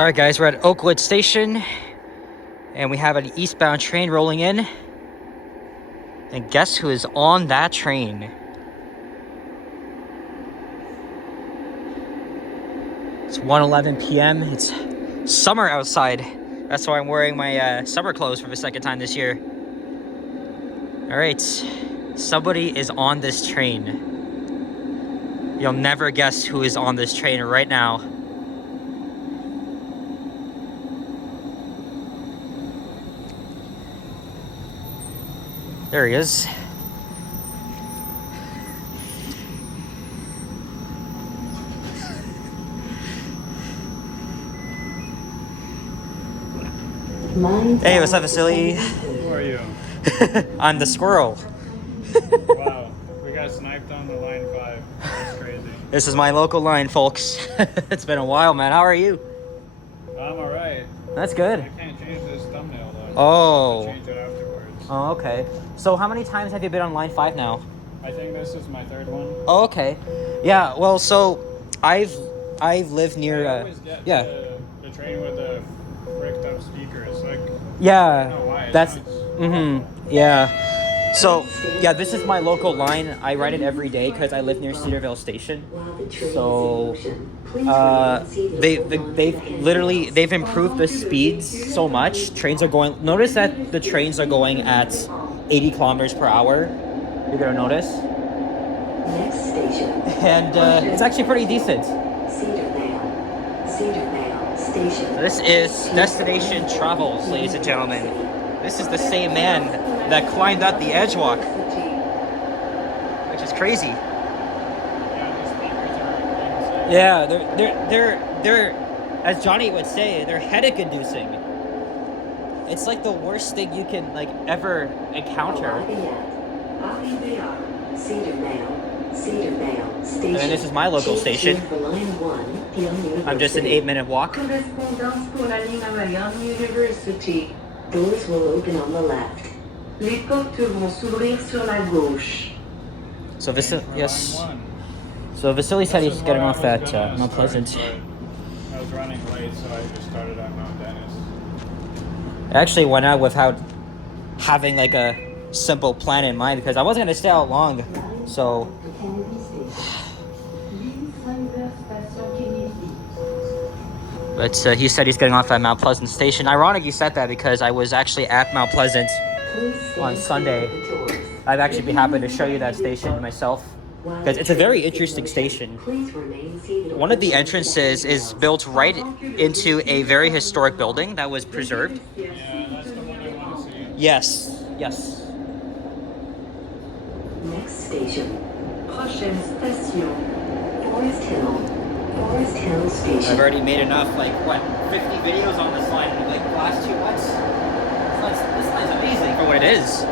Alright guys, we're at Oakwood Station and we have an eastbound train rolling in. And guess who is on that train? It's 1:11 p.m. It's summer outside. That's why I'm wearing my summer clothes for the second time this year. Alright, somebody is on this train. You'll never guess who is on this train right now. There he is. Hey, what's up, Vasily? Who are you? I'm the squirrel. Wow, we got sniped on the line 5. That's crazy. This is my local line, folks. It's been a while, man. How are you? I'm alright. That's good. I can't change this thumbnail though. Oh. I'll have to change it afterwards. Oh, okay. So how many times have you been on line 5 now? I think this is my 3rd one. Oh, okay. Yeah, well, so I've lived near I always get yeah. the train with the fricked up speakers. Like, Yeah. I don't know why. That's yeah. So, yeah, this is my local line. I ride it every day because I live near Cedarville Station. So, they've improved the speeds so much. Trains are going. Notice that the trains are going at 80 kilometers per hour. You're gonna notice. Next station. And it's actually pretty decent. Cedarville Station. This is Destination Travels, ladies and gentlemen. This is the same man that climbed up the Edgewalk, which is crazy. Yeah, the speakers are insane. Yeah, they're as Johnny would say, they're headache-inducing. It's like the worst thing you can ever encounter. Cedarville Station. And then this is my local station. I'm just an 8-minute walk. Doors will open on the left. Les portes vont s'ouvrir sur la gauche. So Vasily, yes. Line 1. So Vasily said he's getting off at Mount Mount Pleasant. I was running late, so I just started at Mount Dennis. I actually went out without having a simple plan in mind because I wasn't gonna stay out long. So but he said he's getting off at Mount Pleasant Station. Ironic you said that because I was actually at Mount Pleasant on Sunday. I'd actually be happy to show you that station myself because it's a very interesting station. One of the entrances is built right into a very historic building that was preserved. Yeah, that's the one I want to see. Yes. Next station. Prochaine station. Forest Hill Station. I've already made enough, 50 videos on this line in the last 2 months. This line's amazing for what it is.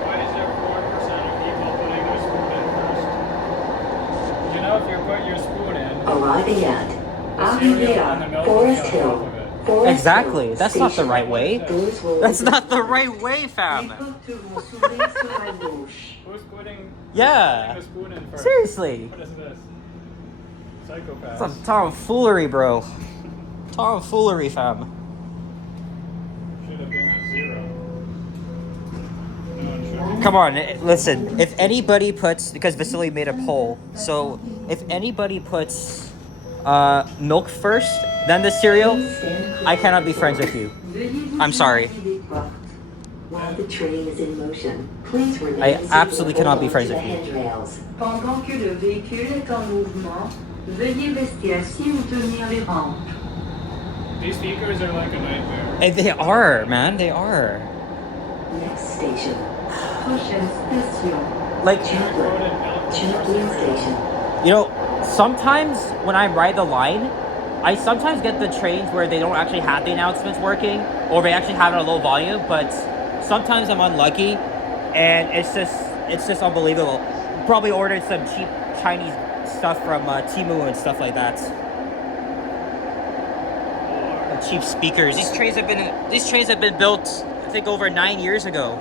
Why is there 4% of people putting their spoon in first? You know, if you put your spoon in, Arriving at cereal and the milk will Forest be on top Hill. of it. Forest Exactly. Hill That's not the Station. right way. Doors will That's open. not the right way, Les fam. portes vont s'ouvrir sur la gauche. Who's putting Yeah. the spoon in first? Seriously. What is this? Psychopath. Some tomfoolery, bro. Tomfoolery, fam. Should have been a 0. No one should. Come on, listen. If anybody puts, because Vasily made a poll, so if anybody puts milk first, then the cereal, I cannot be friends with you. I'm sorry. While the train is in motion, please remain I seated absolutely or cannot be hold friends to with the you. handrails. Pendant que le véhicule est en mouvement, veuillez rester assis ou tenir les rampes. These speakers are like a nightmare. And they are, man. They are. Next station. Prochaine station. Champlain Station. You know, sometimes when I ride the line, I sometimes get the trains where they don't actually have the announcements working, or they actually have it at a low volume, but sometimes I'm unlucky, and it's just unbelievable. Probably ordered some cheap Chinese stuff from Temu and stuff like that. Cheap speakers. These trains have been built, I think, over 9 years ago.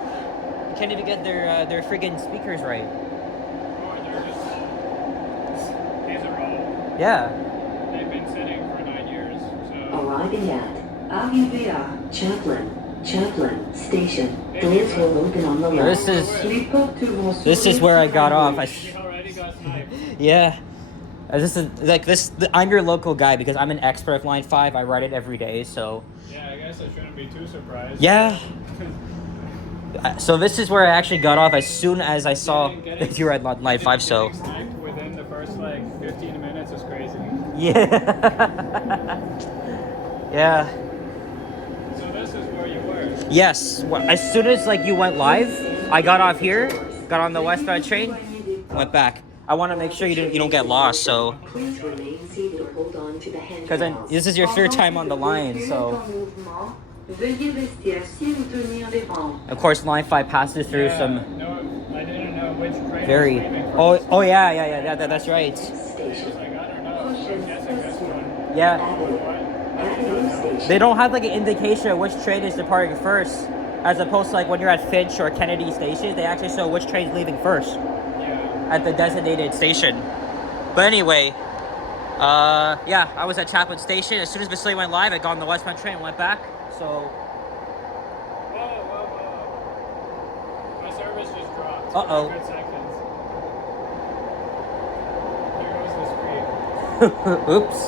You can't even get their friggin' speakers right. Or they're just these are all. Yeah. They've been sitting for 9 years. So Arriving at Arrivée à Chaplin Station. Doors will open on the left. This is where I got off. we already got sniped. Yeah. I'm your local guy because I'm an expert of Line 5. I ride it every day, so. Yeah, I guess I shouldn't be too surprised. Yeah. So this is where I actually got off as soon as I saw that you were at Line 5, so. Getting sniped within the first like 15 minutes is crazy. Yeah. Yeah. So this is where you were. Yes. As soon as you went live, I got off here, got on the westbound train, went back. I want to make sure you don't get lost, so. Please remain seated or hold on to the handrails. Because then this is your third time on the line, so. Veuillez rester assis ou tenir les rangs. Of course, Line 5 passes through Yeah, some No, I didn't know which train very. was leaving first. Oh yeah. That's right. I was like, I don't know. I'm guessing this one. Yeah. Avenue Station. They don't have an indication of which train is departing first, as opposed to when you're at Finch or Kennedy stations, they actually show which train's leaving first Yeah. at the designated station. But anyway, yeah, I was at Chaplin Station. As soon as Vasily went live, I got on the westbound train and went back. So, Whoa. My service just dropped. Uh-oh. For a good seconds. There goes the screen. oops.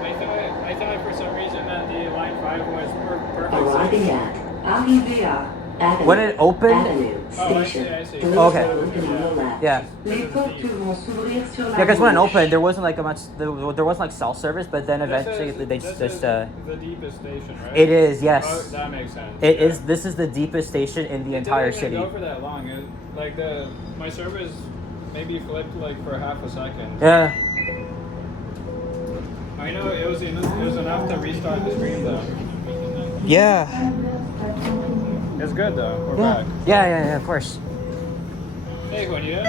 I thought for some reason that the line 5 was perfect. Arriving at Arrivée à Avenue. When it opened. Avenue Oh, I Station. see. Doors Okay. will open on the left. Yeah. Les portes vont s'ouvrir sur la Yeah, because when it gauche. opened, there wasn't there wasn't cell service, but then eventually they this just. is the deepest station, right? It is, Oh, yes. that makes sense. It yeah. is. This is the deepest station in the entire It didn't city. even go for that long. My service maybe flipped for half a second. Yeah. I know it was enough to restart the stream though. Yeah. It's good though. We're Yeah. back. Yeah. Of course. Hey, Juanita.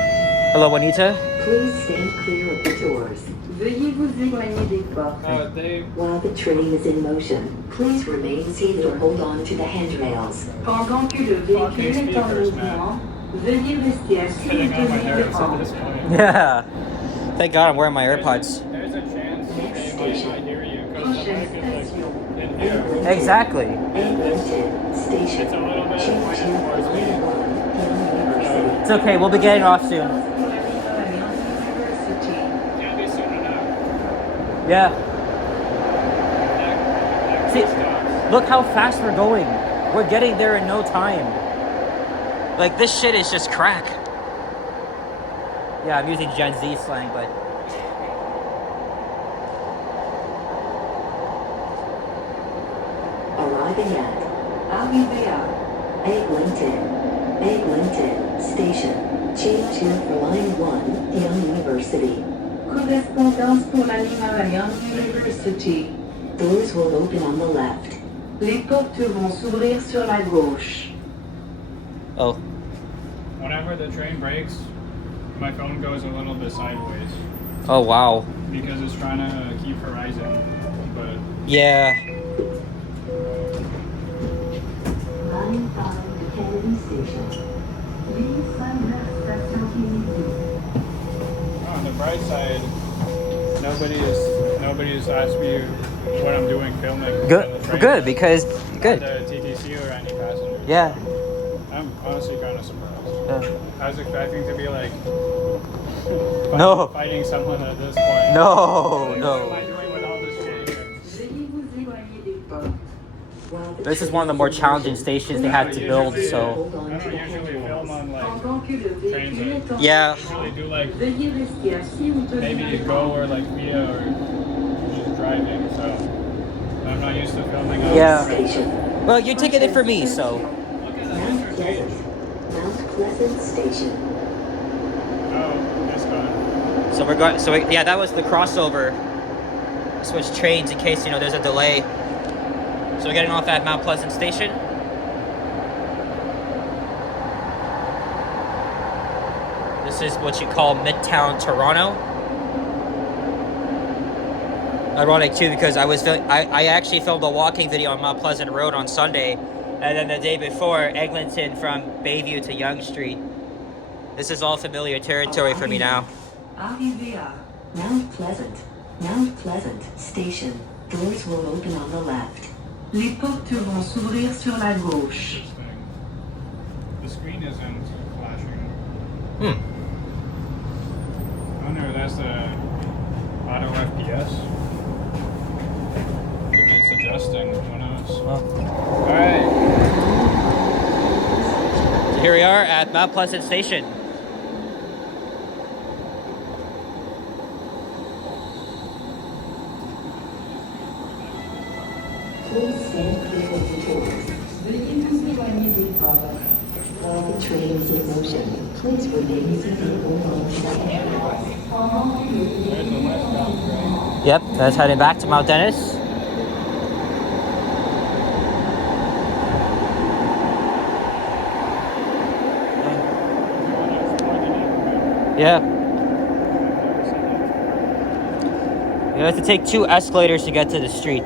Hello, Juanita. Please stand clear of the doors. Veuillez vous éloigner des portes. They While the train is in motion, please remain seated or hold on to the handrails. Pendant que le véhicule est en mouvement, veuillez rester assis ou hitting on my tenir les nerves at rangs. this point. Yeah. Thank God I'm wearing my AirPods. There's a chance that they might not hear you because the mic is in here. Exactly. Eglinton Station. It's a little bit Change pointed towards me. It's okay. We'll be getting off soon. Can't be soon enough. Yeah. That See, stops. look how fast we're going. We're getting there in no time. This shit is just crack. Yeah, I'm using Gen Z slang, but. Arriving at Arrivée à Eglinton Station. Change here for line 1, Young University. Correspondance pour la ligne à Young University. Doors will open on the left. Les portes vont s'ouvrir sur la gauche. Oh. Whenever the train breaks, my phone goes a little bit sideways Oh, wow. because it's trying to keep horizon. But Yeah. Line 5, Kennedy Station. on the bright side, nobody's asked me what I'm doing filming. on the Good. train. Good, because. Good. The TTC or any passengers. Yeah. I'm honestly kind of surprised. Yeah. I was expecting to be No. fighting someone at this point. No, What am I no. doing with all this shit here? This is one of the more challenging stations they had to build, so. I don't usually film on trains that Yeah. usually do maybe you go or via or just driving, so I'm not used to filming on Yeah. trains. Well, you're taking it for me, so. Look at that Mount interchange. Pleasant. Mount Pleasant Station. Oh, it's gone. So we're going. So yeah, that was the crossover. Switch trains in case there's a delay. So we're getting off at Mount Pleasant Station. this is what you call Midtown Toronto. Ironic too, because I actually filmed a walking video on Mount Pleasant Road on Sunday, and then the day before, Eglinton from Bayview to Yonge Street. This is all familiar territory for me now. Arrivée à Mount Pleasant. Mount Pleasant Station. Doors will open on the left. Les portes vont s'ouvrir sur la gauche. The screen isn't flashing. Hmm. I wonder if that's the auto FPS. Maybe it's adjusting. Who knows? Alright. So here we are at Mount Pleasant Station. Please stand clear of the doors. Veuillez vous éloigner des portes. While the train is in motion, please remain seated alongside. There's the westbound train. Yep, that's heading back to Mount Dennis. Yeah. You have to take 2 escalators to get to the street.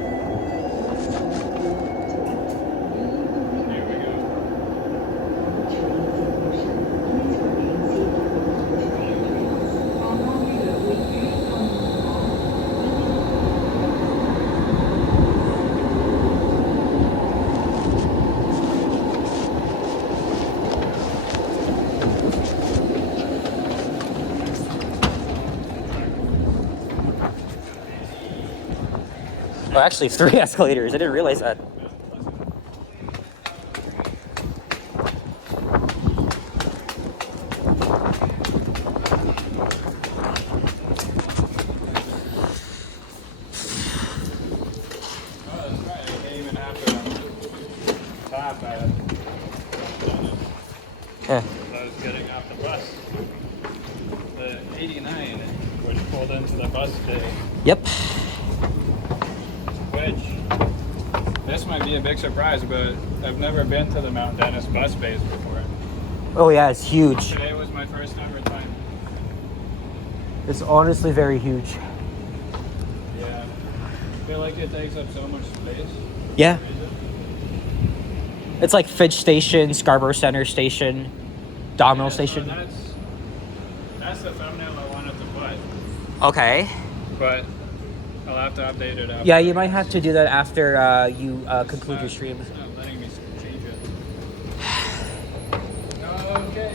Oh, actually, 3 escalators. I didn't realize that. Yeah. I was getting off the bus. The 89, which pulled into the bus bay. Yep. Which, this might be a big surprise, but I've never been to the Mount Dennis bus bays before. Oh yeah, it's huge. Today was my first ever time. It's honestly very huge. Yeah. I feel like it takes up so much space. Yeah. It's like Fitch Station, Scarborough Center Station, Domino Station. So that's the thumbnail I wanted to put. Okay. But I'll have to update it after. Yeah, you might have to do that after you conclude your stream. It's not letting me change it. Okay.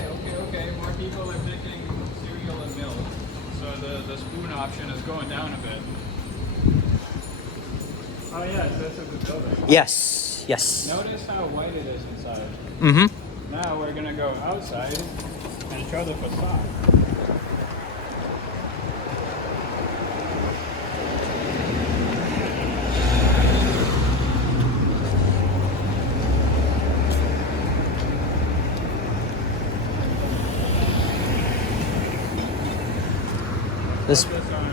More people are picking cereal and milk. So the spoon option is going down a bit. Oh yeah, this is the building. Yes. Notice how white it is inside. Mm-hmm. Now we're gonna go outside and show the facade.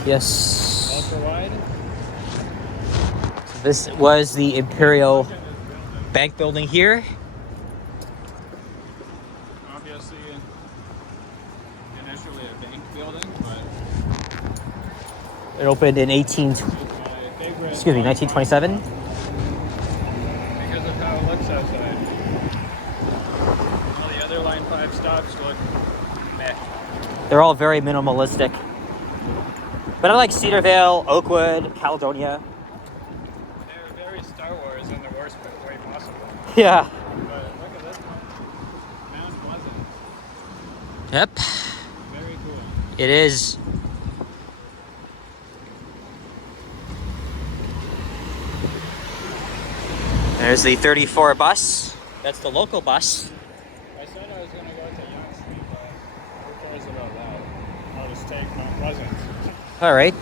Yes. Ultra wide. This was the Imperial Bank building here. Obviously, initially a bank building, but It opened in 1927. Because of how it looks outside. All the other Line 5 stops look meh. They're all very minimalistic. But I like Cedarvale, Oakwood, Caledonia. They're very Star Wars in the worst way possible. Yeah. But look at this one. Mount Pleasant. Yep. Very cool. It is. There's the 34 bus. That's the local bus. I said I was going to go to Yonge Street, but who cares about that? I'll just take Mount Pleasant. All right.